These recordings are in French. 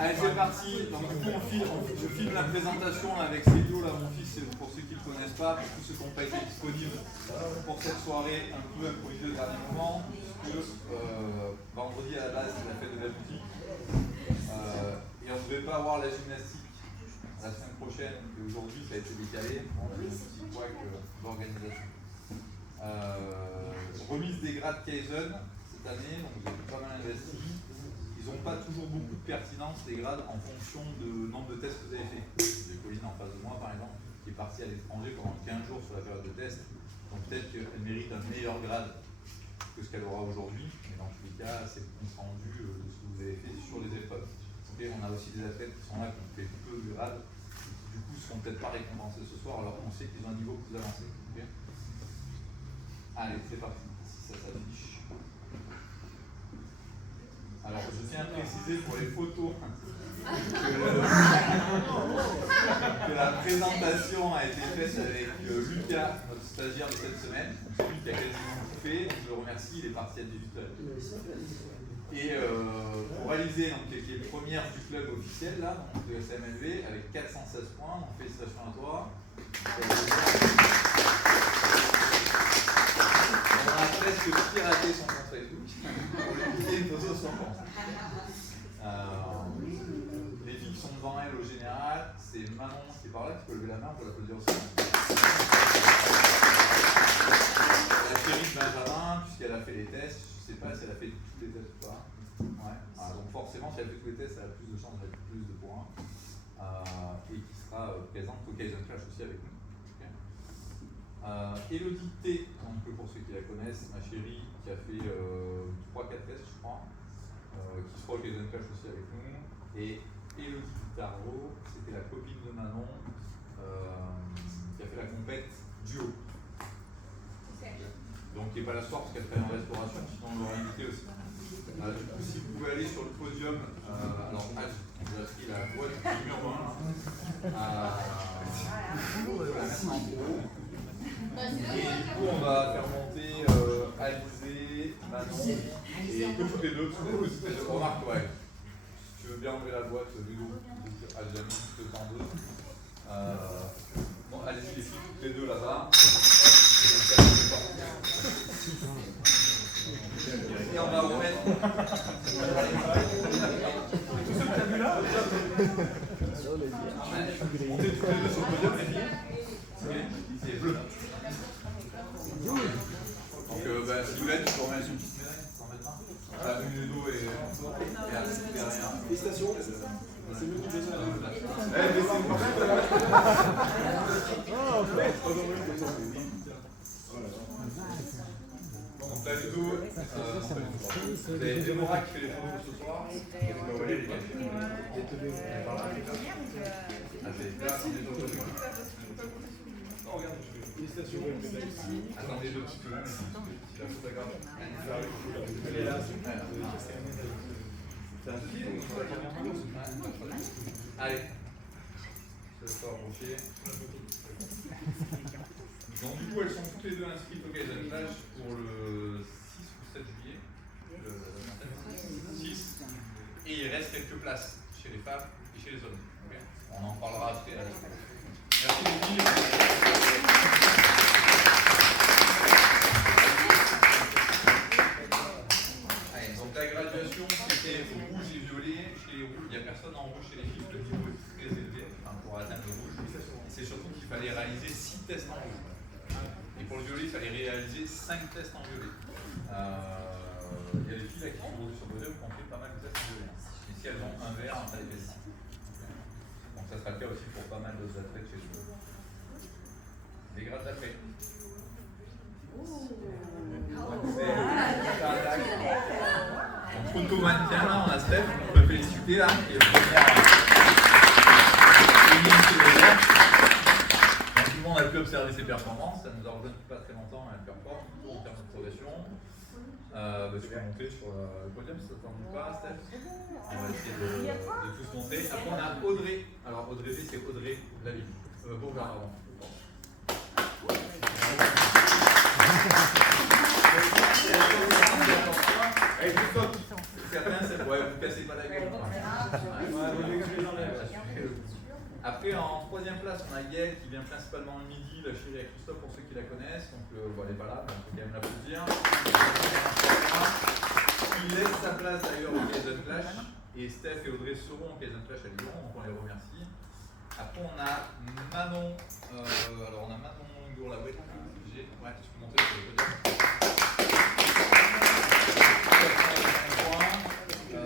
Allez, c'est parti. Donc, du coup, je filme la présentation avec Célio, là, mon fils, pour ceux qui ne le connaissent pas, pour tous ceux qui n'ont pas été disponibles pour cette soirée un peu improvisée au dernier moment, puisque vendredi à la base, c'est la fête de la boutique. Et on ne devait pas avoir la gymnastique la semaine prochaine, et aujourd'hui, ça a été décalé. On a eu un petit couac d'organisation. Remise des grades Kaizen cette année, donc j'ai pas mal investi. Ils n'ont pas toujours beaucoup de pertinence, les grades, en fonction du nombre de tests que vous avez fait. J'ai Pauline en face de moi, par exemple, qui est partie à l'étranger pendant 15 jours sur la période de test. Donc peut-être qu'elle mérite un meilleur grade que ce qu'elle aura aujourd'hui. Mais dans tous les cas, c'est le compte rendu de ce que vous avez fait sur les épreuves. Okay, on a aussi des athlètes qui sont là, qui ont fait peu de grades, et qui du coup ne seront peut-être pas récompensés ce soir, alors qu'on sait qu'ils ont un niveau plus avancé. Okay, allez, c'est parti. Si ça s'affiche. Alors, je tiens à préciser pour les photos que la présentation a été faite avec Lucas, notre stagiaire de cette semaine. C'est lui qui a quasiment tout fait, donc je le remercie, il est parti à 18h. Et pour réaliser, donc, qui est première du club officiel, là, donc, de SMLV, avec 416 points, donc félicitations à toi. On a presque piraté son compte Facebook pour lui piquer une photo sur son compte. Les filles qui sont devant elle au général, c'est Manon qui est par là, qui peut lever la main, on peut l'applaudir aussi. La chérie de Benjamin, puisqu'elle a fait les tests, je ne sais pas si elle a fait tous les tests ou pas. Ouais. Donc forcément, si elle a fait tous les tests, elle a plus de chances d'être plus de points. Et qui sera présente au Kaizen Clash aussi avec nous. Elodie T, donc pour ceux qui la connaissent, ma chérie qui a fait 3-4 tests je crois, qui sera au Kaizen Clash aussi avec nous, et Elodie Tarot, c'était la copine de Manon qui a fait la compète duo. Donc qui n'est pas là ce soir parce qu'elle travaille en restauration, sinon on l'aurait invité aussi. Du coup, si vous pouvez aller sur le podium, alors j'ai pris la boîte numéro 1. On va la mettre en haut. Et du coup, on va faire monter Alizé, Manon et toutes les deux, remarque, ouais. Si tu veux bien enlever la boîte, Ludo, elle a déjà mis tout le temps deux. Bon, allez-y les filles, toutes les deux là-bas. Et on va remettre. Tous ceux que tu as vu là, montez toutes les deux sur le podium, les filles. C'est bleu. Donc, si vous l'êtes, tu peux remettre une petite médaille. Une Ludo et derrière. Félicitations. C'est mieux que tu faisais. Donc là, Ludo, vous avez Démora qui fait les photos ce soir. Vous voyez les gars. Félicitations. Attendez deux petites secondes. Si la photographe. Elle est là. C'est un fil ou allez. Je vais pas approcher. Donc du coup, elles sont toutes les deux inscrites au Kaizen Clash pour le 6 ou 7 juillet. Le 6. Et il reste quelques places chez les femmes et chez les hommes. Okay, on en parlera après. Merci les filles. Allez, donc la graduation, c'était rouge et violet. Chez les rouges, il n'y a personne en rouge chez les filles. Le niveau est très élevé pour atteindre le rouge. C'est surtout qu'il fallait réaliser 6 tests en rouge. Et pour le violet, il fallait réaliser 5 tests en violet. Il y a des filles là qui sont sur le podium qui ont fait pas mal de tests en violet. Et si elles ont un vert, ça les fait 6. Donc ça sera le cas aussi pour pas mal d'autres athlètes chez eux. Les grades d'après. Donc photo mannequin, là, on a Steph, on peut féliciter là, qui est le premier. Tout le monde a pu observer ses performances, ça nous a rejoint pas très longtemps, elle performe en termes de progression. Tu peux monter sur le podium si ça ne t'ennuie pas, Steph. On va essayer de tous montrer. Après on a Audrey. Alors Audrey B, c'est Audrey Laville. Beauvert, pardon. Certains, ouais, vous ne cassez pas la gueule. Après, en troisième place, on a Yael qui vient principalement le midi, la chérie à Christophe pour ceux qui la connaissent. Donc, bon, elle n'est pas là, mais on peut quand même l'applaudir. Il laisse sa place d'ailleurs au Kaizen Clash. Et Steph et Audrey seront au Kaizen Clash à Lyon, donc on les remercie. Après, on a Manon. Alors, on a Manon Gourlaouet. Ouais, tu peux monter sur le podium. Je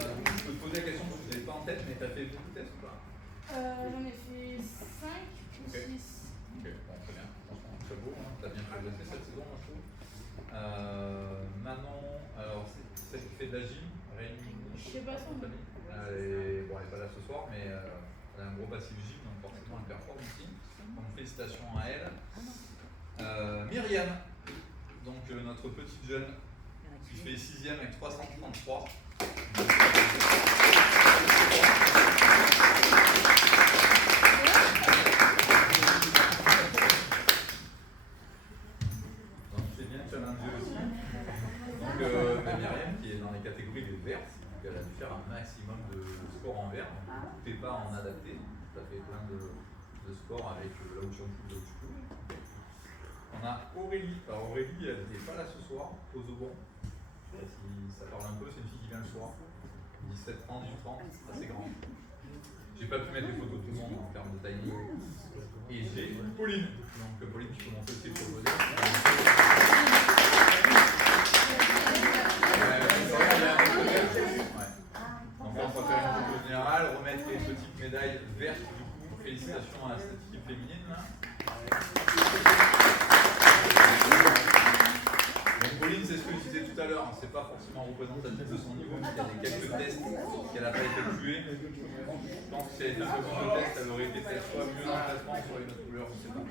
peux te poser la question parce que je ne l'ai pas en tête, mais tu as fait beaucoup de tests ou pas? J'en ai fait 5 ou 6. Ok, bon, très bien. Franchement, très beau. Hein. Tu as bien progressé cette saison, moi, je trouve. Manon, alors c'est celle qui fait de la gym. Je sais pas son nom. Elle n'est pas là ce soir, mais elle a un gros passif gym, donc forcément elle performe ici. Donc félicitations à elle. Myriam, donc notre petite jeune qui fait 6e avec 333. Donc c'est bien challengé aussi. Donc Myriam qui est dans les catégories des verts, donc elle a dû faire un maximum de sport en vert. Donc tout n'est pas en adapté, tu as fait plein de sports avec là où tu peux. On a Aurélie. Alors Aurélie, elle n'est pas là ce soir, aux Aubons. Je sais pas si ça parle un peu, c'est une fille qui vient le soir. 17 ans, 18 ans, assez grand. J'ai pas pu mettre les photos de tout le monde en termes de timing. Et j'ai Pauline. Donc Pauline, tu peux monter aussi le photo. Donc là, on va faire une photo générale, remettre les petites médailles vertes du coup. Félicitations à cette équipe féminine là. Donc Pauline, c'est ce que je disais tout à l'heure, c'est pas forcément représentatif de son niveau, parce qu'il y a des quelques tests qu'elle n'a pas effectués. Je pense que si elle avait fait ce test, elle aurait été peut-être soit mieux dans le classement, soit une autre couleur, je sais pas.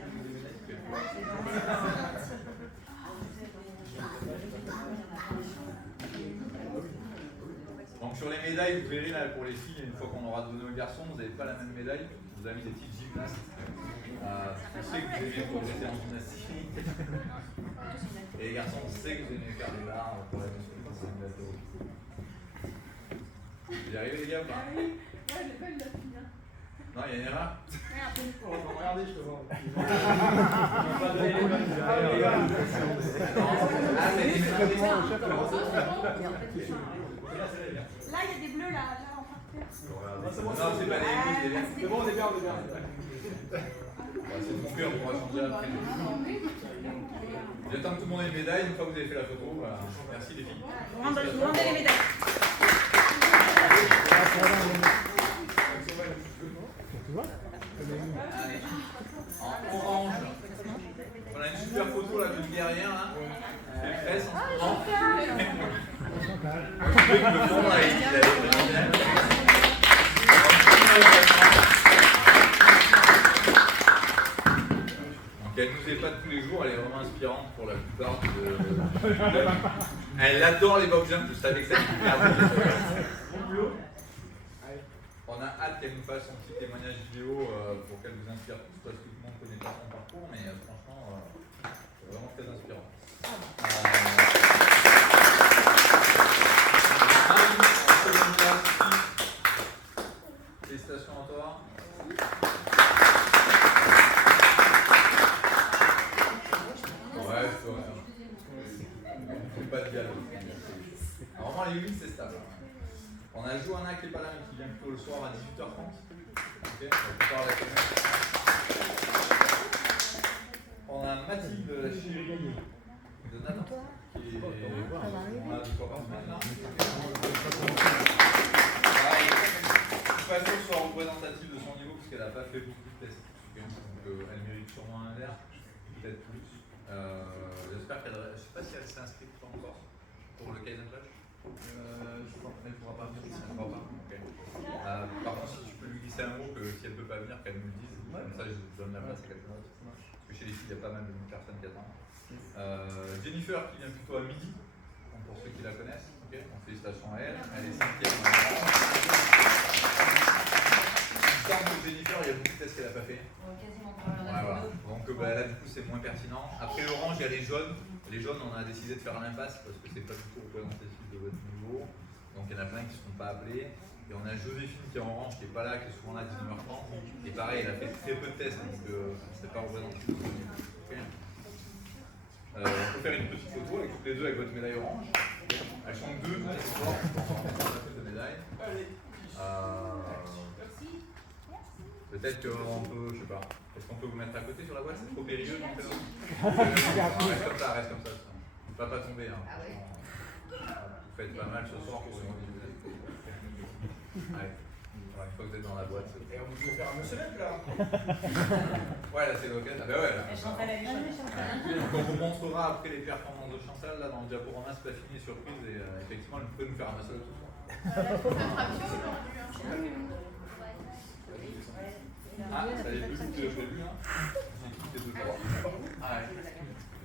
Donc sur les médailles, vous verrez là pour les filles, une fois qu'on aura donné aux garçons, vous n'avez pas la même médaille, vous avez des petites gymnastes. Je sais que vous aimez progresser en gymnastique. Et les garçons, on sait que vous aimez faire des barres pour la musculation de bateau. Vous y arrivez les gars ou pas? Ouais, j'ai pas eu la fille. Non, il y a une erreur? Regardez, je te vois. Là, il y a des bleus là en parterre. Non, c'est pas des bleus, c'est des verts. C'est bon, on est bien, on est bien. C'est mon cœur, on va changer après. J'attends que tout le monde ait une médaille, une fois que vous avez fait la photo. Voilà. Merci les filles. Vous rendez les médailles. En orange, on a une super photo là d'une guerrière là. Elle presse en ce moment. Le fond là, il a donc elle nous épate tous les jours, elle est vraiment inspirante pour la plupart de... Elle adore les box jumps, je savais que ça lui On a hâte qu'elle nous fasse son petit témoignage vidéo pour qu'elle vous inspire tous, parce que tout le monde ne connaît pas son parcours, mais franchement, c'est vraiment très inspirant. Félicitations à toi. Ouais, c'est pas de dialogue. Alors, vraiment, les 8, c'est stable. On a Johanna qui n'est pas là, mais qui vient plutôt le soir à 18h30. Ok, on va parler on a Mathilde, la chérie de Nathan, qui est on a 2 fois par semaine là. Pas sûr que ce soit représentatif de son niveau, parce qu'elle n'a pas fait beaucoup de tests. Donc elle mérite sûrement un verre, peut-être plus. J'espère qu'elle. Je ne sais pas si elle s'est inscrite encore pour le Kaizen Clash. Je crois qu'elle ne pourra pas venir. Elle ne pourra pas. Okay. Par contre, si tu peux lui glisser un mot, que si elle ne peut pas venir, qu'elle nous le dise. Comme ça, je donne la place à quelqu'un d'autre. Parce que chez les filles, il y a pas mal de personnes qui attendent. Jennifer qui vient plutôt à midi, pour ceux qui la connaissent. Okay. Donc, félicitations à elle. Elle est 5e. Jennifer, il y a beaucoup de tests qu'elle n'a pas fait. Quasiment pas. Voilà. Donc là, du coup, c'est moins pertinent. Après l'orange, il y a les jaunes. Les jaunes, on a décidé de faire l'impasse parce que c'est pas du tout représentatif de votre niveau. Donc il y en a plein qui ne seront pas appelés. Et Et on a Joséphine qui est en orange, qui n'est pas là, qui est souvent là à 19h30. Et pareil, elle a fait très peu de tests, donc c'est pas représenté. Okay. On peut faire une petite photo avec toutes les deux avec votre médaille orange. Elles sont deux ce soir, de médailles. Peut-être qu'on peut, je sais pas, est-ce qu'on peut vous mettre à côté sur la boîte? C'est trop périlleux, non? Reste comme ça, reste comme ça. Ne pas tomber. Hein. Vous faites pas mal ce soir pour une vidéo. Allez. Alors, une fois que vous êtes dans la boîte. Et on peut faire un monsieur là. Ouais, là c'est l'occasion. Ah bah ouais, là. Chantal, elle est Chantal. Donc on vous montrera après les performances de Chantal là dans le diaporama, c'est pas fini, surprise, et effectivement elle peut nous faire un massage ce soir. La contraction aujourd'hui. Ah, ça allait plus vite que prévu, hein.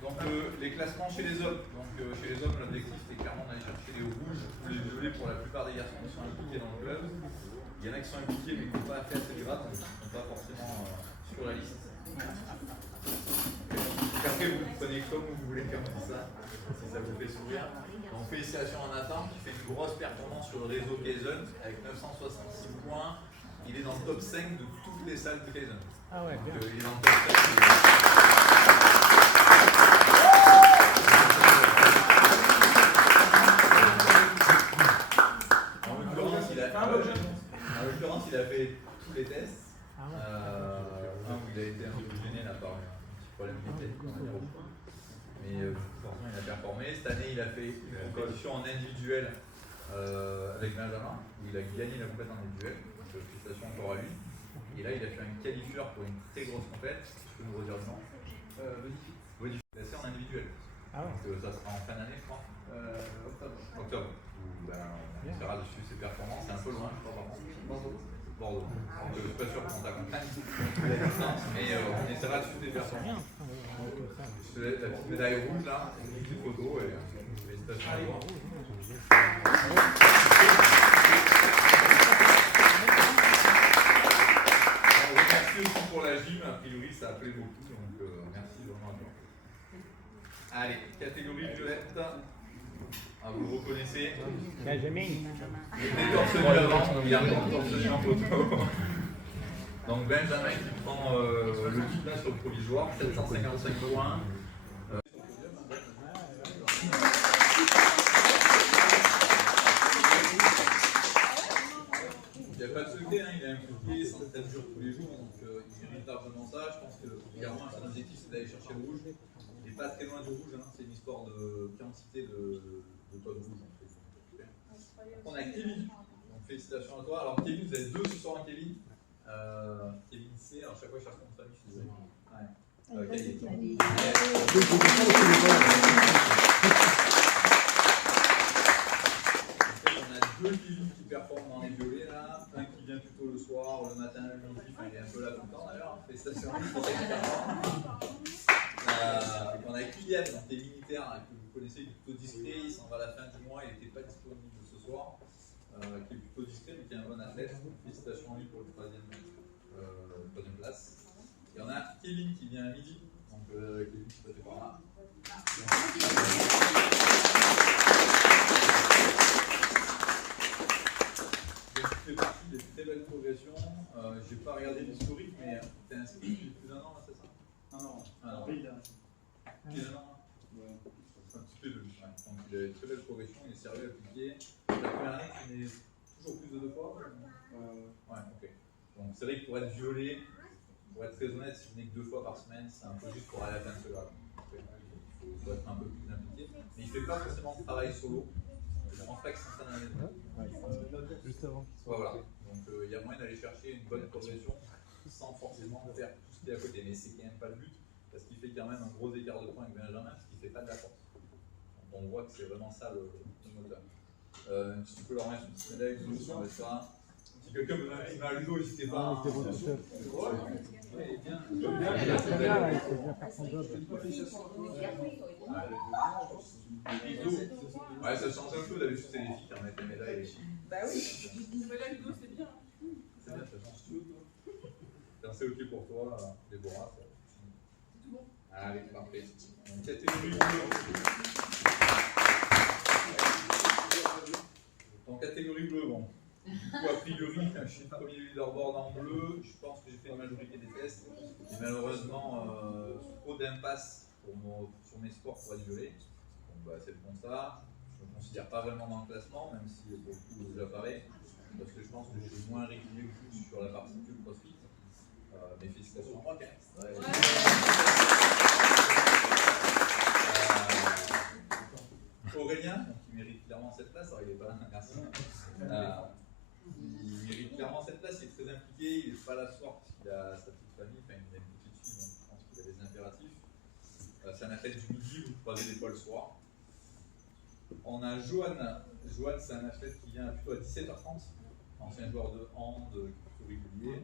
Donc les classements chez les hommes. Donc chez les hommes, l'objectif c'était clairement d'aller chercher les rouges ou les violets pour la plupart des garçons qui sont impliqués dans le club. Il y en a qui sont impliqués mais qui n'ont pas fait assez de grades, donc qui ne sont pas forcément sur la liste. Après vous prenez comme vous voulez faire ça, si ça vous fait sourire. Donc félicitations à Nathan qui fait une grosse performance sur le réseau Kaizen avec 966 points. Il est dans le top 5 de toutes les salles de Kaizen. Ah ouais, bien. Il est dans le top 5. En l'occurrence, il a fait tous les tests. Un où il a été un peu gêné là par un petit problème technique, mais forcément il a performé. Cette année, il a fait une compétition en individuel avec Benjamin, où il a gagné la compétition en individuel. Donc félicitations encore à lui. Et là, il a fait un qualifieur pour une très grosse compétition. Tu peux nous redire le nom? C'est en individuel. Ah ouais. Donc ça sera en fin d'année, je crois. Octobre. Où on essaiera de suivre ses performances. C'est un peu loin, je crois, par contre. Bordeaux. Donc je suis pas sûr qu'on t'accompagne la distance, mais on essaiera de suivre des performances. La petite médaille rouge là, une petite photo et félicitations à toi. Merci aussi pour la gym, a priori ça a plu beaucoup, donc merci vraiment à toi. Allez, catégorie violette. Ah, vous le reconnaissez? Benjamin. Il était torse nu avant, il a un torse nu en photo. Donc Benjamin qui prend le titre là sur le provisoire, 755 points. Il n'y a pas de secret, hein, il est impliqué 107 jours tous les jours, donc il mérite largement ça. Je pense que clairement son objectif c'est d'aller chercher le rouge. Il n'est pas très loin du rouge, hein, c'est une histoire de quantité de code rouge. On a Kevin, donc félicitations à toi. Alors Kevin, vous avez deux ce soir, Kevin. Kevin C, alors chaque fois je cherche mon famille, je suis désolé. On a deux Kevin qui performent dans les violets là, un qui vient plutôt le soir, le matin, le midi, il est un peu là tout le temps d'ailleurs. Félicitations à lui pour cette performance. On a Kylian, donc qui est militaire, hein, que vous connaissez, qui est plutôt discret, il s'en va à la fin du mois, il n'était pas disponible ce soir, qui est plutôt discret mais qui est un bon athlète. Félicitations à lui pour le troisième place. Et on a Kevin qui vient à midi, donc Kevin qui passait par là. Donc il fait partie des très belles progressions. Je n'ai pas regardé l'historique, mais tu es inscrit depuis plus d'un an, là, c'est ça? Un an. Plus d'un an. Un petit peu de lui. Ouais. Donc il a une très belle progression, il est sérieux, appliqué. La première année, tu n'es toujours plus de 2 fois? Ouais, ok. Donc c'est vrai que pour être violet, pour être très honnête, si vous venez que 2 fois par semaine, c'est un peu juste pour aller atteindre ce grade. Il faut être un peu plus impliqué. Mais il ne fait pas forcément de travail solo. Je ne pense pas que c'est ça dans la Juste avant. voilà. Donc il y a moyen d'aller chercher une bonne progression sans forcément faire tout ce qui est à côté. Mais c'est quand même pas le but, parce qu'il fait quand même un gros écart de points avec Benjamin, parce qu'il ne fait pas de la force. Donc on voit que c'est vraiment ça le moteur. Si tu peux leur mettre une petite médaille, nous on met ça. Si quelqu'un me donne un petit mal à l'udo, n'hésitez pas. Ouais, bien. Il fait bien faire son job. Ouais, ça change un peu, d'habitude c'est les filles qui remettent les médailles. Bah oui. Mais là, l'udo, c'est bien. C'est bien, ça change tout. C'est ok pour toi, Déborah. C'est tout bon. Allez, parfait. Donc, catégorie bleue. En catégorie bleue, bon. Du coup, a je suis le premier leaderboard en bleu. Je pense que j'ai fait la majorité des tests. Et malheureusement, trop d'impasse sur mes scores pour être violé. Donc bah, c'est le constat. Je ne me considère pas vraiment dans le classement, même si beaucoup j'apparais. Parce que je pense que je suis moins régulier que vous sur la partie que le CrossFit. Mais félicitations à moi quand même. Aurélien, donc, qui mérite clairement cette place, alors il n'est pas là, merci. Il mérite clairement cette place, il est très impliqué, il n'est pas là ce soir parce qu'il a sa petite famille, enfin il a une petite fille, donc je pense qu'il a des impératifs. C'est un athlète du midi, vous croisez des fois le soir. On a Johan, c'est un athlète qui vient plutôt à 17h30, ancien joueur de hand, plutôt régulier,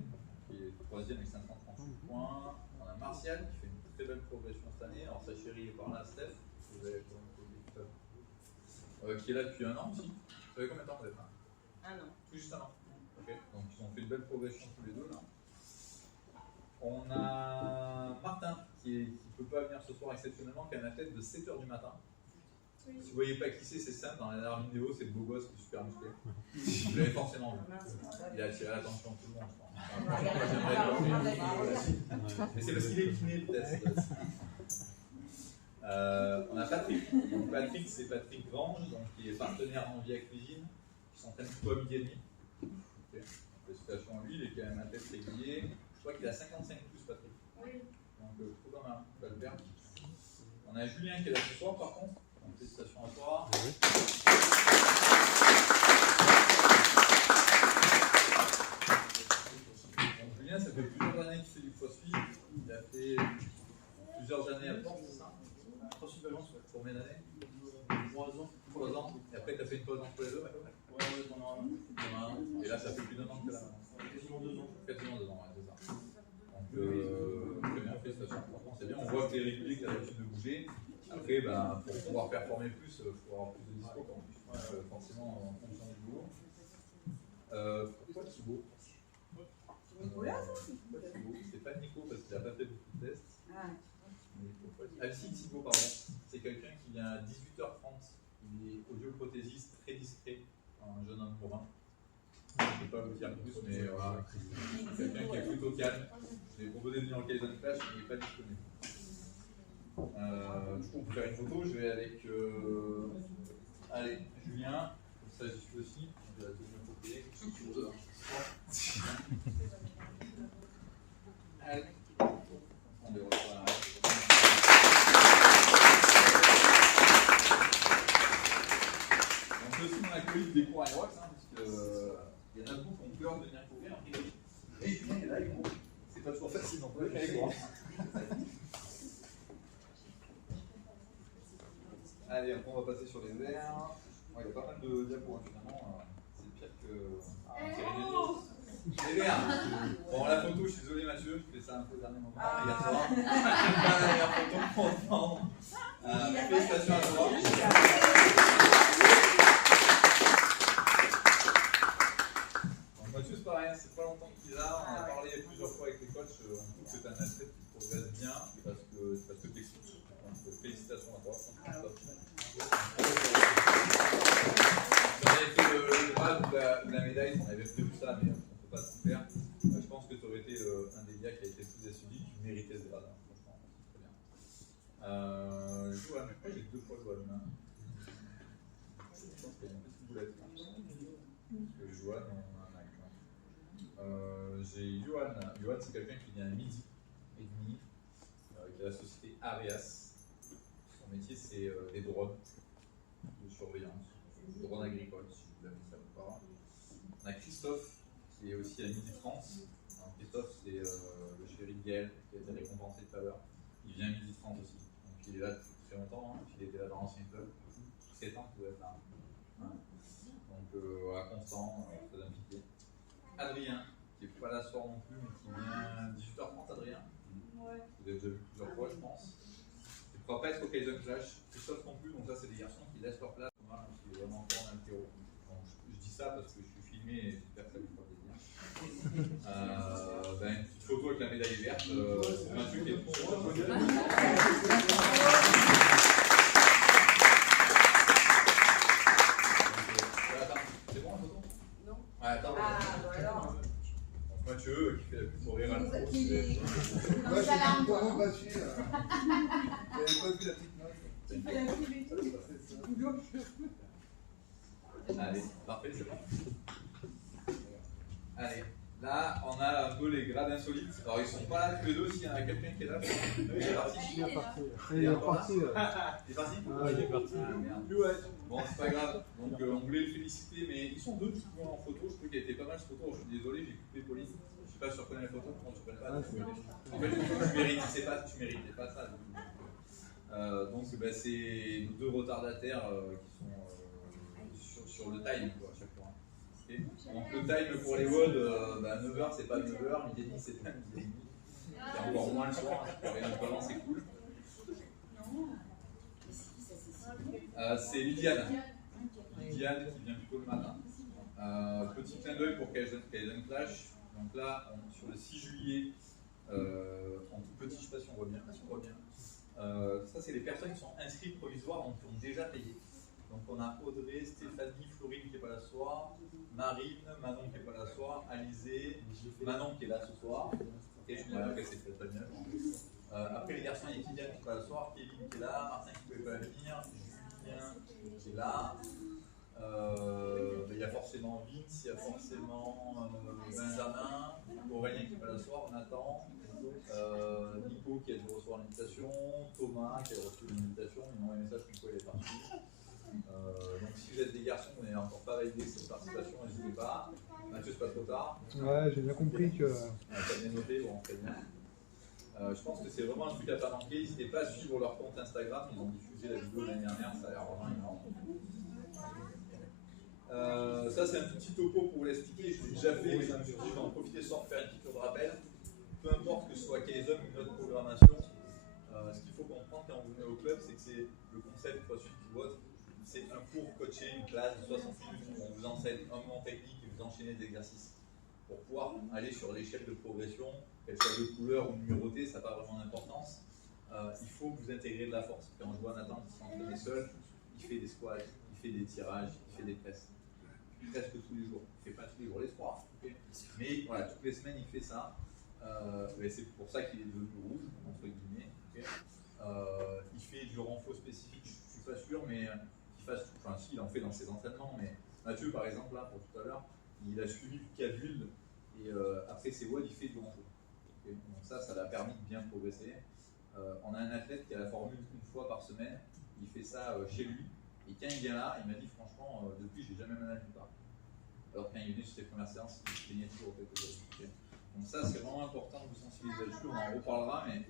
qui est troisième avec 538 points. On a Martial qui fait une très belle progression cette année, alors sa chérie est par là, Steph, vous avez qui est là depuis 1 an aussi. Vous savez combien de temps vous êtes là? 1 an. Tout juste 1 an. Okay. Donc ils ont fait une belle progression tous les deux là. On a Martin qui ne peut pas venir ce soir exceptionnellement, qui est un athlète de 7h du matin. Oui. Si vous ne voyez pas qui c'est simple, dans la dernière vidéo c'est le beau gosse qui est super musclé. Vous l'avez forcément vu. Il a attiré l'attention de tout le monde, je pense. Mais c'est parce qu'il est kiné peut-être. On a Patrick. Donc Patrick, c'est Patrick Grange, donc, qui est partenaire en Via Cuisine, qui s'entraîne plutôt à midi et demi. Okay. Félicitations à lui, il est quand même un test régulier. Je crois qu'il a 55 plus Patrick. Oui. Donc plutôt pas mal, on va le faire. On a Julien qui est là ce soir par contre. Donc félicitations à toi. Oui. Donc Julien, ça fait plusieurs années qu'il fait du CrossFit. Il a fait plusieurs années à Porte, c'est ça? Combien d'années? 3 ans. 3 ans. Et après, tu as fait une pause entre les deux? Ouais, pendant 1 an. Et là, ça fait plus d'1 an que là. Quasiment 2 ans. Quasiment 2 ans, ouais, c'est ça. Donc, très bien, félicitations. Franchement, c'est bien. On voit que tu es régulier, que tu as l'habitude de bouger. Après, ben, pour pouvoir performer plus, il faut avoir plus de dispo. Forcément, en fonction du boulot. Pourquoi Thibaut? C'est pas Nico parce qu'il n'a pas fait beaucoup de tests. Alcide Thibaut, pardon, c'est quelqu'un qui vient à 18h30, il est audioprothésiste, très discret, un jeune homme bourrin. Je ne peux pas vous dire plus, mais voilà, quelqu'un qui est plutôt calme. Je lui ai proposé de venir en Kaizen Clash, mais il n'est pas disponible. Du coup, pour faire une photo, je vais avec allez, Julien, comme ça j'y suis aussi, je vais la tenir côté. Allez, on déroule ça. Des cours Aerox, hein, parce qu'il y en a beaucoup qui ont peur de venir courir. Et Julien est là, il court. C'est pas toujours facile non plus. Allez, après on va passer sur les verts. Il y a pas mal de diapos finalement. C'est pire que les verts. Bon, la photo, je suis désolé Mathieu, je fais ça un peu au dernier moment. Hier soir. C'est pas la meilleure photo pour prendre. Félicitations à toi. Mathieu, c'est pareil, c'est pas longtemps qu'il est là. On a parlé plusieurs fois avec les coachs. On trouve que tu es un athlète qui progresse bien parce que tu écoutes. Donc, félicitations à toi. Si on avait fait le grade ou la médaille, on avait prévu ça, mais on ne peut pas tout faire. Je pense que tu aurais été un des gars qui a été le plus assidu, tu méritais ce grade. Franchement, c'est très bien. Johan, j'ai 2 fois Johan. Je pense qu'il y a une petite boulette. Parce que Johan, j'ai Johan. Johan, c'est quelqu'un qui vient à midi et demi, qui est la société Areas. Son métier, c'est des drones de surveillance, drones agricoles, si vous avez ça ou pas. On a Christophe, qui est aussi à midi 30. Alors, Christophe, c'est le chéri de Gaël, qui a été récompensé tout à l'heure. Il vient à midi 30 aussi. Donc, il est là depuis très longtemps. Hein. Il était là dans l'ancien club. 7 ans qu'il doit être là. Ouais. Donc, à Constant, très impliqué. Adrien, qui n'est pas là ce soir non plus, mais qui vient 18h30, Adrien. Ouais. Vous avez déjà vu plusieurs fois, je pense. Il ne pourra pas être au Kaizen Clash. Christophe non plus, donc ça, c'est des garçons qui laissent leur place. Voilà, qui est vraiment fort en altéro. Donc, je dis ça parce que je suis filmé et j'espère que ça lui fera plaisir. Une petite photo avec la médaille verte. Mathieu qui est tout seul. C'est bon la photo? Non. Ouais, attends. Ah, bah alors. Mathieu qui fait la pub pour Rire à Moi, l'Euro. j'ai Dans les alarmes, toi, non? battu. J'avais pas vu la petite note. Tu fais la pub et tout. Allez, parfait, c'est bon. Allez, là on a un peu les grades insolites. Alors ils sont pas là tous les deux, s'il y en a quelqu'un qui est là. Il est parti. Il est parti. Il est parti. là. Il est parti. Ah, il est parti. Ah, merde. Bon, c'est pas grave. Donc on voulait les féliciter, mais ils sont deux du coup en photo. Je trouve qu'il y a été pas mal cette photo. Je suis désolé, j'ai coupé Pauline. Je sais pas si tu reconnais la photo. Non, tu reconnais pas. Ah, En fait, tu méritais pas ça. Donc bah, c'est nos deux retardataires qui sont sur le time quoi, à chaque fois. Okay. Donc le time pour les WOD, 9h c'est pas 9h, midi et demi c'est pas midi et demi. C'est encore moins le soir, rien de comment c'est cool. C'est Lydiane qui vient plutôt le matin. Petit clin d'œil pour Kaizen Clash. Donc là, sur le 6 juillet, en tout petit, je ne sais pas si on voit bien. Ça, c'est les personnes qui sont inscrites provisoires, donc qui ont déjà payé. Donc on a Audrey, Stéphanie, Florine qui n'est pas là ce soir, Marine, Manon qui n'est pas là ce soir, Alizé, Manon qui est là ce soir, et après c'est peut-être pas bien. Après les garçons, il y a Kylian qui n'est pas là ce soir, Kevin qui est là, Martin qui ne pouvait pas venir, Julien qui est là. Il y a forcément Vince, il y a forcément Benjamin, Aurélien qui n'est pas là ce soir, Nathan, Nico qui a dû recevoir l'invitation, Thomas qui a reçu l'invitation, il m'a envoyé un message comme quoi il est parti. Donc si vous êtes des garçons, vous n'avez encore pas validé cette participation, n'hésitez pas. Mathieu, c'est pas trop tard. Ouais, j'ai bien compris que. T'as bien noté, bon, très bien. Je pense que c'est vraiment un truc à pas manquer. N'hésitez pas à suivre leur compte Instagram, ils ont diffusé la vidéo l'année dernière, ça a l'air vraiment énorme. Ça c'est un petit topo pour vous l'expliquer, je l'ai déjà fait, je me suis dit je vais en profiter ce soir pour faire une petite de rappel. Peu importe que ce soit Kaizen ou une autre programmation, ce qu'il faut comprendre quand vous venez au club, c'est que c'est le concept CrossFit Pivot, c'est un cours coaché, une classe de 60 minutes où on vous enseigne un moment technique et vous enchaînez des exercices. Pour pouvoir aller sur l'échelle de progression, qu'elle soit de couleur ou numérotée, ça n'a pas vraiment d'importance. Il faut que vous intégrer de la force. Quand je vois Nathan qui s'entraîne seul, il fait des squats, il fait des tirages, il fait des presses. Presque tous les jours. Il ne fait pas tous les jours les squats. Okay. Mais voilà, toutes les semaines il fait ça. C'est pour ça qu'il est devenu rouge, entre guillemets. Okay. Il fait du renfort spécifique, je ne suis pas sûr, mais qu'il fasse tout. Enfin, si, il en fait dans ses entraînements. Mais Mathieu, par exemple, là, pour tout à l'heure, il a suivi le K-Build et après ses WOD, il fait du renfort. Okay. Donc ça l'a permis de bien progresser. On a un athlète qui a la formule une fois par semaine. Il fait ça chez lui. Et quand il vient là, il m'a dit franchement, depuis, j'ai jamais mal à nulle part. Alors quand il est venu sur ses premières séances, il se plaignait toujours quelque chose. Okay. Donc ça, c'est vraiment important de vous sensibiliser là-dessus. On en reparlera, mais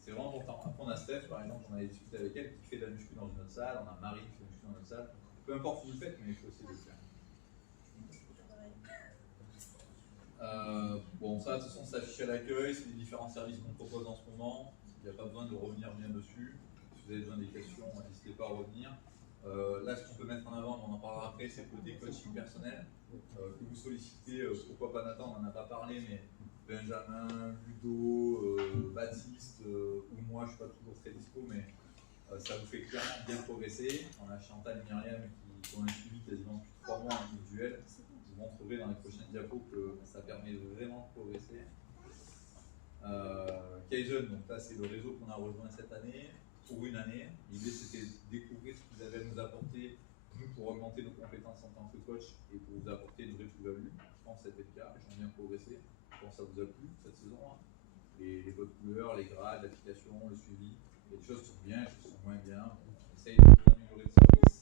c'est vraiment important. Après, on a Steph, par exemple, on avait discuté avec elle, qui fait de la muscu dans une autre salle. On a Marie qui fait de la muscu dans une autre salle. Peu importe où vous le faites, mais il faut essayer de le faire. Bon, ça, de toute façon, c'est affiché à l'accueil. C'est les différents services qu'on propose en ce moment. Il n'y a pas besoin de revenir bien dessus. Si vous avez besoin des questions, n'hésitez pas à revenir. Là, ce qu'on peut mettre en avant, on en parlera après, c'est le côté coaching personnel que vous sollicitez. Pourquoi pas Nathan, on n'en a pas parlé, mais Benjamin, Ludo, Baptiste ou moi, je ne suis pas toujours très dispo, mais ça vous fait clairement bien progresser. On a Chantal et Myriam qui ont un suivi quasiment depuis 3 mois individuel. Je vous montrerai dans les prochaines diapos que ça permet vraiment de progresser. Kaizen, donc là c'est le réseau qu'on a rejoint cette année, pour une année. L'idée c'était de découvrir ce qu'ils avaient à nous apporter, nous pour augmenter nos compétences en tant que coach et pour vous apporter une vraie plus-value. Je pense que c'était le cas, ils ont bien progressé. Je pense que ça vous a plu cette saison. Hein. Les codes couleurs, les grades, l'application, le suivi. Il y a des choses qui sont bien, des choses qui sont moins bien. On essaye d'améliorer le service.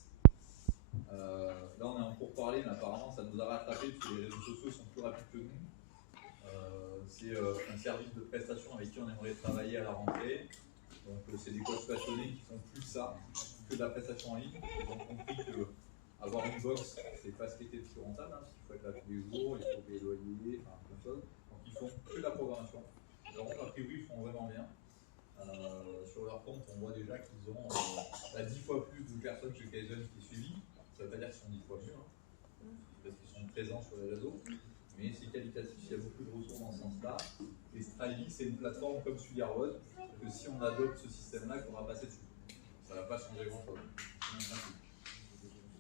Là on est en pourparlers, mais apparemment ça nous a rattrapé parce que les réseaux sociaux sont plus rapides que nous. C'est un service de prestation avec qui on aimerait travailler à la rentrée. Donc c'est des coachs passionnés qui font plus ça, que de la prestation en ligne. Ils ont compris qu'avoir une box, c'est pas ce qui était le plus rentable, hein, parce qu'il faut être là tous les jours, il faut payer le loyer, enfin plein de choses. Donc ils font que de la programmation. Donc a priori ils font vraiment bien. Sur leur compte, on voit déjà qu'ils ont 10 fois plus de personnes que Kaizen qui est suivi. Ça ne veut pas dire qu'ils sont 10 fois mieux, hein, parce qu'ils sont présents sur les réseaux. Mais c'est qualitatif, il y a beaucoup de ressources dans ce sens-là. Et Strivi, c'est une plateforme comme StudiaRoad, que si on adopte ce système-là, il faudra passer dessus. Ça ne va pas changer grand-chose.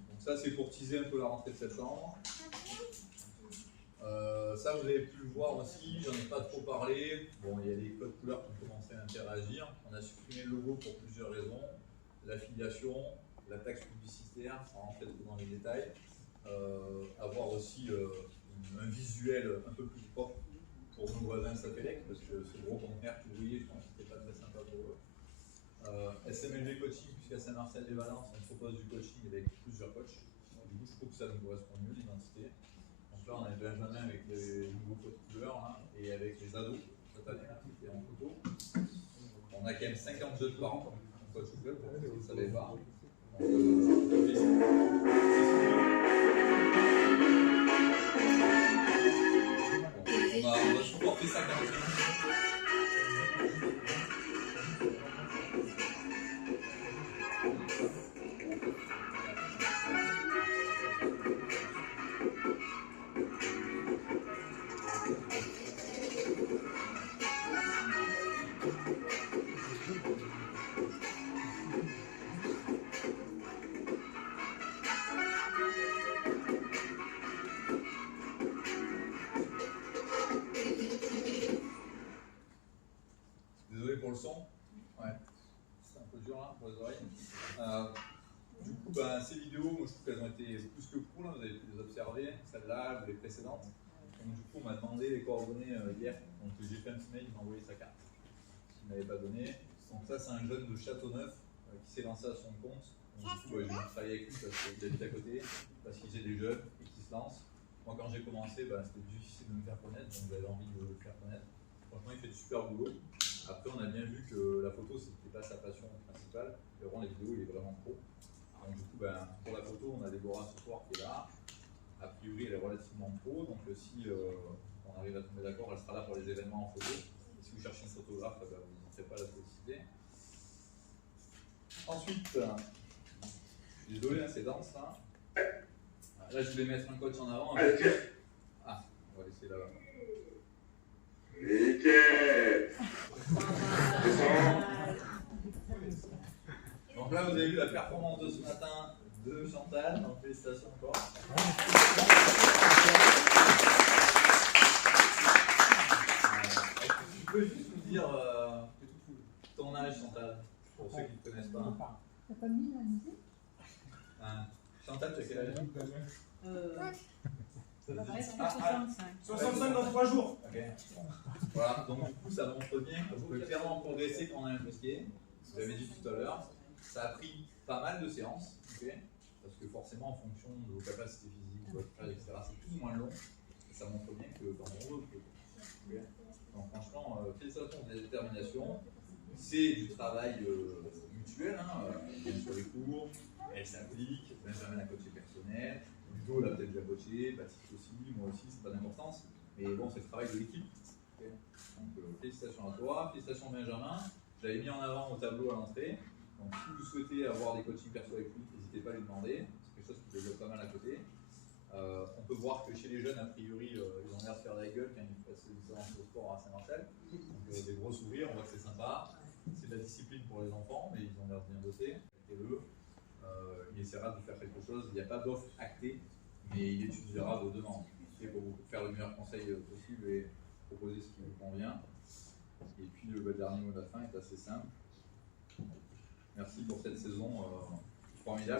Donc ça, c'est pour teaser un peu la rentrée de septembre. Ça, vous avez pu le voir aussi, j'en ai pas trop parlé. Bon, il y a les codes couleurs qui ont commencé à interagir. On a supprimé le logo pour plusieurs raisons. L'affiliation, la taxe publicitaire, sans rentrer trop dans les détails. Avoir aussi un visuel un peu plus propre pour nos voisins Sapelec, parce que ce gros conteneur que vous voyez, je pense que c'était pas très sympa pour eux. SMLG Coaching, puisqu'à Saint-Marcel-des-Valences, on propose du coaching avec plusieurs coachs. Donc, du coup, je trouve que ça nous correspond mieux, l'identité. Donc là, on a Benjamin avec les nouveaux codes couleurs hein, et avec les ados, cette année, là, qui étaient en photo. On a quand même 50 jeunes par an, en coach club, vous ne savez pas. On va supporter ça quand même. Désolé pour le son. Ouais. C'est un peu dur là pour les oreilles. Du coup, ces vidéos, moi je trouve qu'elles ont été plus que cool. Hein. Vous avez pu les observer, celle-là, les précédentes. Donc, du coup, on m'a demandé les coordonnées hier. Donc j'ai fait un petit mail, il m'a envoyé sa carte. Il ne m'avait pas donné. Donc ça, c'est un jeune de Châteauneuf qui s'est lancé à son compte. Donc, du coup, j'ai travaillé avec lui parce qu'il habite à côté, parce qu'il faisait des jeunes et qu'il se lance. Moi, quand j'ai commencé, c'était difficile de me faire connaître, donc j'avais envie de le faire connaître. Franchement, il fait du super boulot. Après, on a bien vu que la photo, c'était pas sa passion principale. Mais vraiment, les vidéos, il est vraiment pro. Donc, du coup, pour la photo, on a Déborah ce soir qui est là. A priori, elle est relativement pro. Donc, si on arrive à tomber d'accord, elle sera là pour les événements en photo. Et si vous cherchez une photographe, vous n'hésiterez pas à la solliciter. Ensuite, je suis désolé, c'est dense là. Là, je vais mettre un coach en avant. Ah, on va laisser là. Donc là, vous avez vu la performance de ce matin de Chantal. Donc félicitations encore. Tu peux juste nous dire ton âge, Chantal, pour ceux qui ne te connaissent pas. T'as pas mis la musique? Chantal, tu as quel âge? 65 dans 3 jours. Ok. Voilà, donc du coup, ça montre bien que vous pouvez clairement progresser quand on a un dossier. Vous l'avez dit tout à l'heure, ça a pris pas mal de séances, okay, parce que forcément, en fonction de vos capacités physiques, de votre âge, etc., c'est plus ou moins long. Et ça montre bien que quand on veut, okay. Donc franchement, félicitations de la détermination. C'est du travail mutuel, hein, bien sur les cours, elle s'applique, Benjamin a coaché personnel, Ludo l'a peut-être déjà coaché, Baptiste aussi, moi aussi, c'est pas d'importance. Mais bon, c'est le travail de l'équipe. Okay. Donc félicitations à toi, félicitations Benjamin. Je l'avais mis en avant au tableau à l'entrée. Donc si vous souhaitez avoir des coachings perso avec lui, n'hésitez pas à lui demander. C'est quelque chose qui développe pas mal à côté. On peut voir que chez les jeunes, a priori, ils ont l'air de faire la gueule quand ils passent une séance au sport à Saint-Marcel. Donc des gros sourires, on voit que c'est sympa. C'est de la discipline pour les enfants, mais ils ont l'air bien dotés. Il essaiera de faire quelque chose. Il n'y a pas d'offre actée, mais il étudiera vos demandes. Pour vous faire le meilleur conseil possible et proposer ce qui vous convient. Et puis le dernier mot de la fin est assez simple. Merci pour cette saison formidable.